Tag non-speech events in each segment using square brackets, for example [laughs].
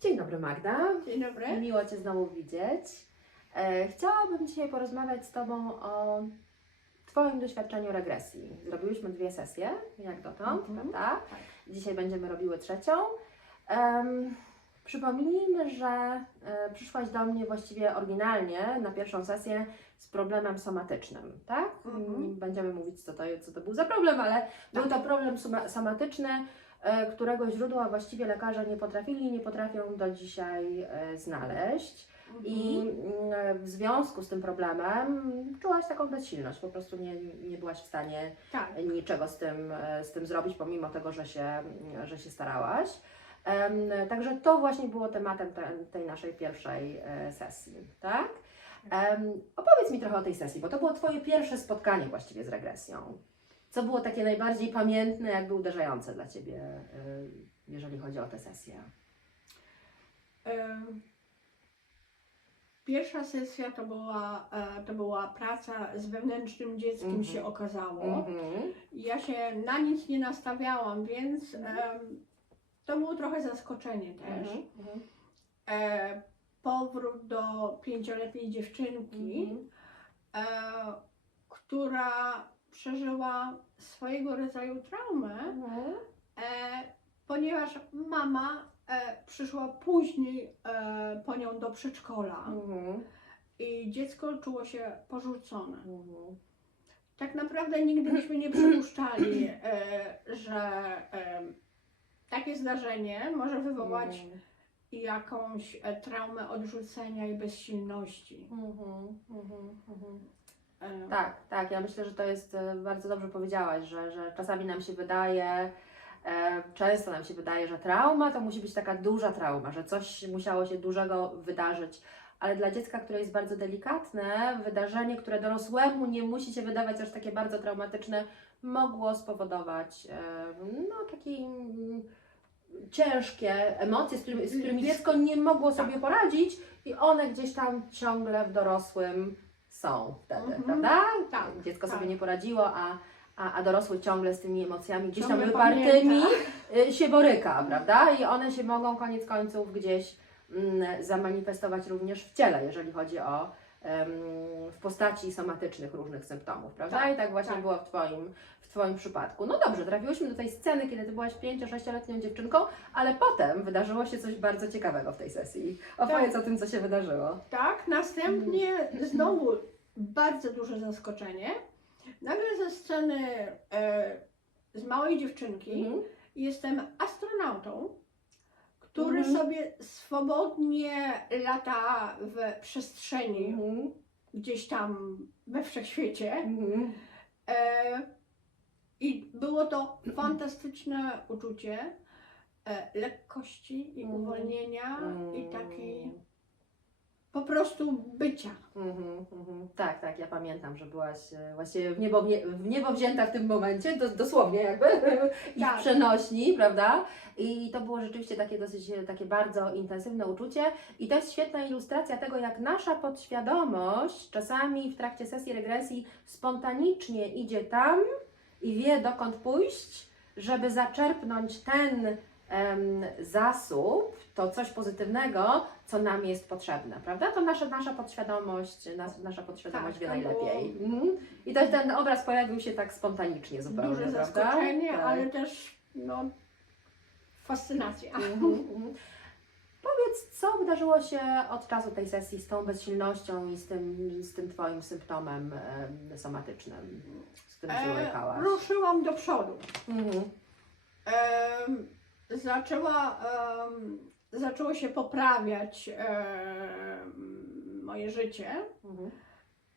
Dzień dobry Magda. Dzień dobry. Miło Cię znowu widzieć. E, chciałabym dzisiaj porozmawiać z Tobą o Twoim doświadczeniu regresji. Zrobiłyśmy dwie sesje, jak dotąd, Mhm. prawda? Tak. Dzisiaj będziemy robiły trzecią. Em, przypomnijmy, że e, przyszłaś do mnie właściwie oryginalnie na pierwszą sesję z problemem somatycznym, tak? Mhm. Będziemy mówić, co to, co to był za problem, ale był Tak. to problem soma- somatyczny, którego źródła właściwie lekarze nie potrafili i nie potrafią do dzisiaj e, znaleźć. I Mhm. mm, w związku z tym problemem czułaś taką bezsilność, po prostu nie, nie byłaś w stanie Tak. niczego z tym, e, z tym zrobić, pomimo tego, że się, że się starałaś. Także to właśnie było tematem te, tej naszej pierwszej e, sesji, tak? Em, Opowiedz mi trochę o tej sesji, bo to było Twoje pierwsze spotkanie właściwie z regresją. Co było takie najbardziej pamiętne, jakby uderzające dla Ciebie, e, jeżeli chodzi o tę sesję? Pierwsza sesja to była, e, to była praca z wewnętrznym dzieckiem, Mhm. się okazało. Mhm. Ja się na nic nie nastawiałam, więc em, to było trochę zaskoczenie też. Mhm. E, powrót do pięcioletniej dziewczynki, Mhm. e, która przeżyła swojego rodzaju traumę. Mhm. e, ponieważ mama e, przyszła później e, po nią do przedszkola Mhm. i dziecko czuło się porzucone. Mhm. Tak naprawdę nigdy byśmy nie przypuszczali, e, że e, takie zdarzenie może wywołać Mhm. jakąś e, traumę odrzucenia i bezsilności. Mhm. Mhm. Mhm. Tak, tak. Ja myślę, że to jest e, bardzo dobrze powiedziałaś, że, że czasami nam się wydaje, e, często nam się wydaje, że trauma to musi być taka duża trauma, że coś musiało się dużego wydarzyć. Ale dla dziecka, które jest bardzo delikatne, wydarzenie, które dorosłemu nie musi się wydawać aż takie bardzo traumatyczne, mogło spowodować e, no, takie mm, ciężkie emocje, z którymi, z którymi dziecko nie mogło sobie poradzić i one gdzieś tam ciągle w dorosłym są wtedy, Mhm. prawda? Tak, Dziecko tak. sobie nie poradziło, a, a, a dorosły ciągle z tymi emocjami gdzieś tam wypartymi y, się boryka, prawda? I one się mogą koniec końców gdzieś mm, zamanifestować również w ciele, jeżeli chodzi o w postaci somatycznych różnych symptomów, prawda? Tak, I tak właśnie tak. było w twoim, w twoim przypadku. No dobrze, trafiłyśmy do tej sceny, kiedy Ty byłaś 5-6-letnią dziewczynką, ale potem wydarzyło się coś bardzo ciekawego w tej sesji. Opowiedz o tym, co się wydarzyło. Tak, następnie znowu bardzo duże zaskoczenie. Nagle ze sceny e, z małej dziewczynki Mhm. jestem astronautą, który Mhm. sobie swobodnie lata w przestrzeni, Mhm. gdzieś tam we wszechświecie. Mhm. E, I było to fantastyczne uczucie e, lekkości i Mhm. uwolnienia i takiej po prostu bycia. Mhm, mhm. Tak, tak, ja pamiętam, że byłaś e, właściwie w niebo, w niebo wzięta w tym momencie, do, dosłownie jakby, [laughs] i w Tak. przenośni, prawda? I to było rzeczywiście takie dosyć, e, takie bardzo intensywne uczucie i to jest świetna ilustracja tego, jak nasza podświadomość czasami w trakcie sesji regresji spontanicznie idzie tam i wie dokąd pójść, żeby zaczerpnąć ten zasób, to coś pozytywnego, co nam jest potrzebne, prawda? To nasza, nasza podświadomość, nas, nasza podświadomość Tak, wie najlepiej. Mhm. I to, ten obraz pojawił się tak spontanicznie zupełnie, Duże prawda? zaskoczenie, Tak. ale też no, fascynacja. Mhm, mhm. Powiedz, co wydarzyło się od czasu tej sesji z tą bezsilnością i z tym, z tym Twoim symptomem em, somatycznym, z którym się E, ruszyłam do przodu. Mhm. Em, zaczęła, zaczęło się poprawiać moje życie. Mhm.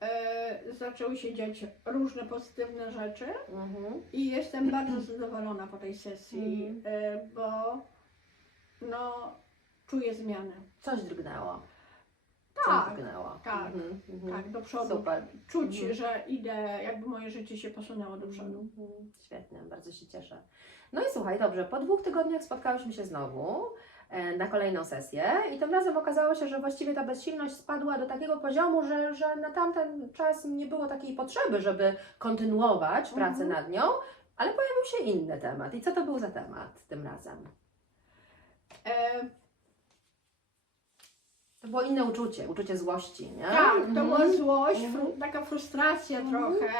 E, zaczęły się dziać różne pozytywne rzeczy Mhm. i jestem bardzo zadowolona po tej sesji, Mhm. e, bo no, czuję zmianę. Coś drgnęło. Tak, Coś drgnęło. tak, Mhm, mhm. tak, do przodu. Super. Czuć, Mhm. że idę, jakby moje życie się posunęło do przodu. Mhm, Świetnie, bardzo się cieszę. No i słuchaj, dobrze, po dwóch tygodniach spotkałyśmy się znowu e, na kolejną sesję i tym razem okazało się, że właściwie ta bezsilność spadła do takiego poziomu, że, że na tamten czas nie było takiej potrzeby, żeby kontynuować pracę Mhm. nad nią, ale pojawił się inny temat. I co to był za temat tym razem? E, To było inne uczucie, uczucie złości, nie? Tak, to Mhm. była złość, Mhm. fru, taka frustracja Mhm. trochę,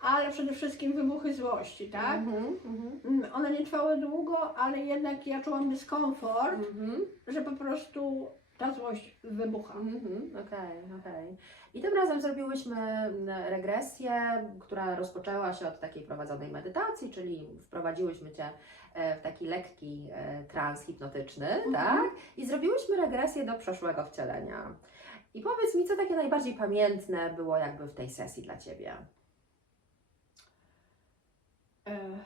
ale przede wszystkim wybuchy złości, tak? Mhm, mhm, Mm, One nie trwały długo, ale jednak ja czułam dyskomfort, mhm. że po prostu ta złość wybucha. Mhm, Okej, okej. I tym razem zrobiłyśmy mm, regresję, która rozpoczęła się od takiej prowadzonej medytacji, czyli wprowadziłyśmy Cię e, w taki lekki e, trans hipnotyczny, Mhm. tak? I zrobiłyśmy regresję do przeszłego wcielenia. I powiedz mi, co takie najbardziej pamiętne było jakby w tej sesji dla Ciebie? E,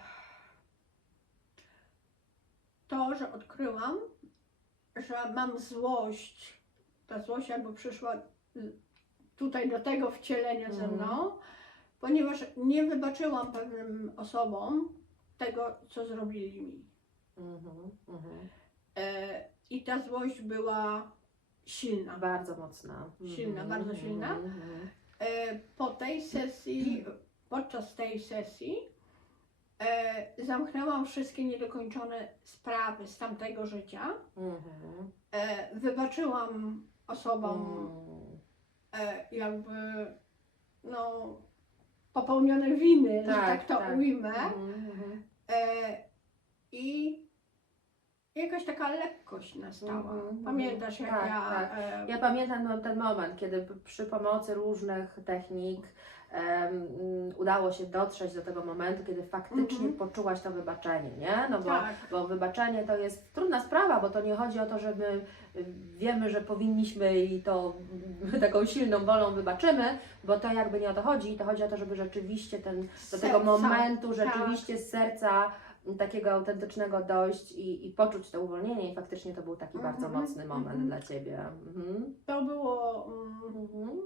To, że odkryłam, że mam złość, ta złość jakby przyszła tutaj do tego wcielenia ze Mhm. mną, ponieważ nie wybaczyłam pewnym osobom tego, co zrobili mi. Mhm, mhm. E, I ta złość była silna. Bardzo mocna. Silna, Mhm, bardzo silna. mhm, E, Po tej sesji, podczas tej sesji, e, zamknęłam wszystkie niedokończone sprawy z tamtego życia. mhm, E, wybaczyłam osobom mhm. e, jakby no, popełnione winy, że Tak, tak to tak. ujmę. Mhm, mhm. E, I jakaś taka lekkość nastała. Mhm, Pamiętasz, jak tak, ja. tak. E, Ja pamiętam no, ten moment, kiedy p- przy pomocy różnych technik mm, udało się dotrzeć do tego momentu, kiedy faktycznie Mhm. poczułaś to wybaczenie, nie? No bo, tak. bo wybaczenie to jest trudna sprawa, bo to nie chodzi o to, że my wiemy, że powinniśmy i to mm, [laughs] taką silną wolą wybaczymy, bo to jakby nie o to chodzi, to chodzi o to, żeby rzeczywiście ten, do tego momentu tak. rzeczywiście z serca takiego autentycznego dojść i, i poczuć to uwolnienie i faktycznie to był taki Mhm, bardzo mocny moment mhm. dla Ciebie. Mhm. To było. Mm, Mhm.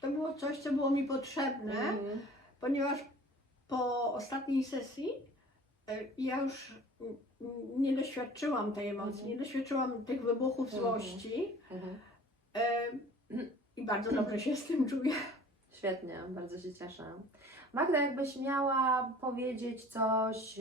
To było coś, co było mi potrzebne, Mhm. ponieważ po ostatniej sesji e, ja już nie doświadczyłam tej emocji, Mhm. nie doświadczyłam tych wybuchów Mhm. złości Mhm. e, i bardzo dobrze się z tym czuję. Świetnie, bardzo się cieszę. Magda, jakbyś miała powiedzieć coś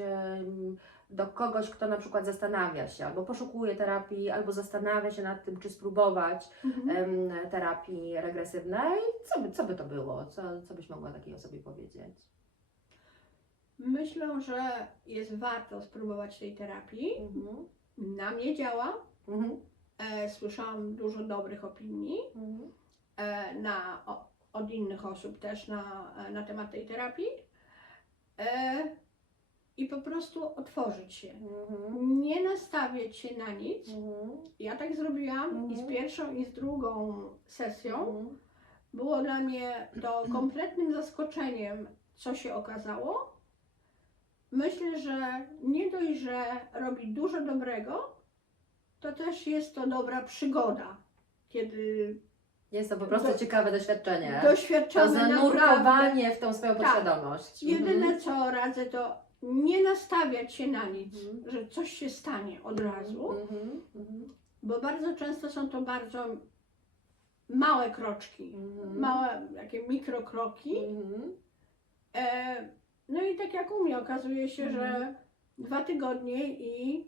do kogoś, kto na przykład zastanawia się, albo poszukuje terapii, albo zastanawia się nad tym, czy spróbować em, terapii regresywnej, co by, co by to było? Co, co byś mogła takiej osobie powiedzieć? Myślę, że jest warto spróbować tej terapii. Mhm. Na mnie działa. Mhm. E, słyszałam dużo dobrych opinii Mhm. e, na, o, od innych osób też na, e, na temat tej terapii. E, I po prostu otworzyć się. Mhm. Nie nastawiać się na nic. Mhm. Ja tak zrobiłam i z Mhm. pierwszą i z drugą sesją. Mhm. Było dla mnie to [clears throat] kompletnym zaskoczeniem, co się okazało. Myślę, że nie dość, że robi dużo dobrego, to też jest to dobra przygoda, kiedy Jest to po prostu Do- ciekawe doświadczenie. doświadczamy To naprawdę. zanurkowanie w tą swoją Tak. podświadomość. Jedyne co radzę, to nie nastawiać się na nic, Mhm. że coś się stanie od razu, Mhm. Mhm. bo bardzo często są to bardzo małe kroczki, Mhm. małe takie mikrokroki. Mhm. E, no i tak jak u mnie okazuje się, Mhm. że dwa tygodnie i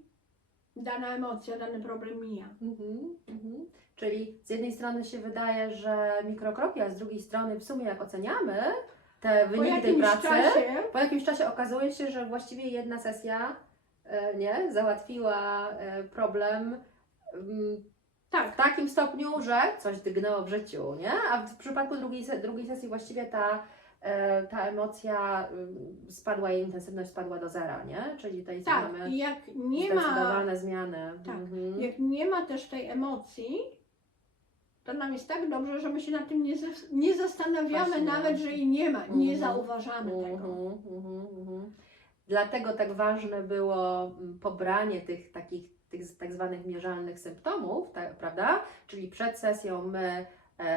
dana emocja, dany problem mija. Mhm. Mhm. Czyli z jednej strony się wydaje, że mikrokroki, a z drugiej strony w sumie jak oceniamy te wyniki tej pracy, czasie po jakimś czasie okazuje się, że właściwie jedna sesja e, nie, załatwiła e, problem mm, tak, w takim stopniu, że coś dygnęło w życiu, nie? A w przypadku drugiej, drugiej sesji właściwie ta, e, ta emocja ym, spadła, jej intensywność spadła do zera, nie? Czyli tutaj tak. mamy I jak nie ma, zmiany. Tak. Mhm. jak nie ma też tej emocji, to nam jest tak dobrze, że my się nad tym nie, nie zastanawiamy Właśnie. nawet, że jej nie ma, nie Mhm. zauważamy tego. Mhm, mhm, mhm. Dlatego tak ważne było mm, pobranie tych takich tych tak zwanych mierzalnych symptomów, tak, prawda? Czyli przed sesją my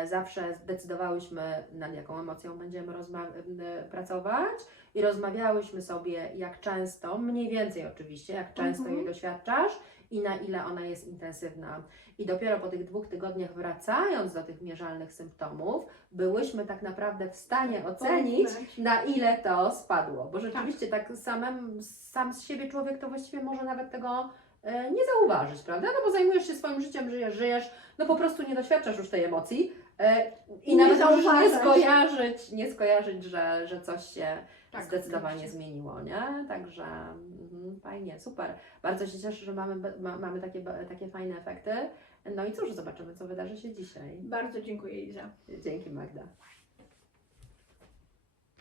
zawsze zdecydowałyśmy, nad jaką emocją będziemy e, pracować i rozmawiałyśmy sobie, jak często, mniej więcej oczywiście, jak często Mhm. jej doświadczasz i na ile ona jest intensywna. I dopiero po tych dwóch tygodniach wracając do tych mierzalnych symptomów, byłyśmy tak naprawdę w stanie ocenić, Porównać. na ile to spadło. Bo rzeczywiście tak, samym, sam z siebie człowiek to właściwie może nawet tego e, nie zauważyć, prawda? No bo zajmujesz się swoim życiem, żyjesz, żyjesz, no po prostu nie doświadczasz już tej emocji e, i nawet możesz nie skojarzyć, nie skojarzyć, że, że coś się Tak, zdecydowanie oczywiście. zmieniło, nie? Także mhm, fajnie, super. Bardzo się cieszę, że mamy, ma, mamy takie, takie fajne efekty. No i cóż, zobaczymy, co wydarzy się dzisiaj. Bardzo dziękuję Iza. Dzięki Magda.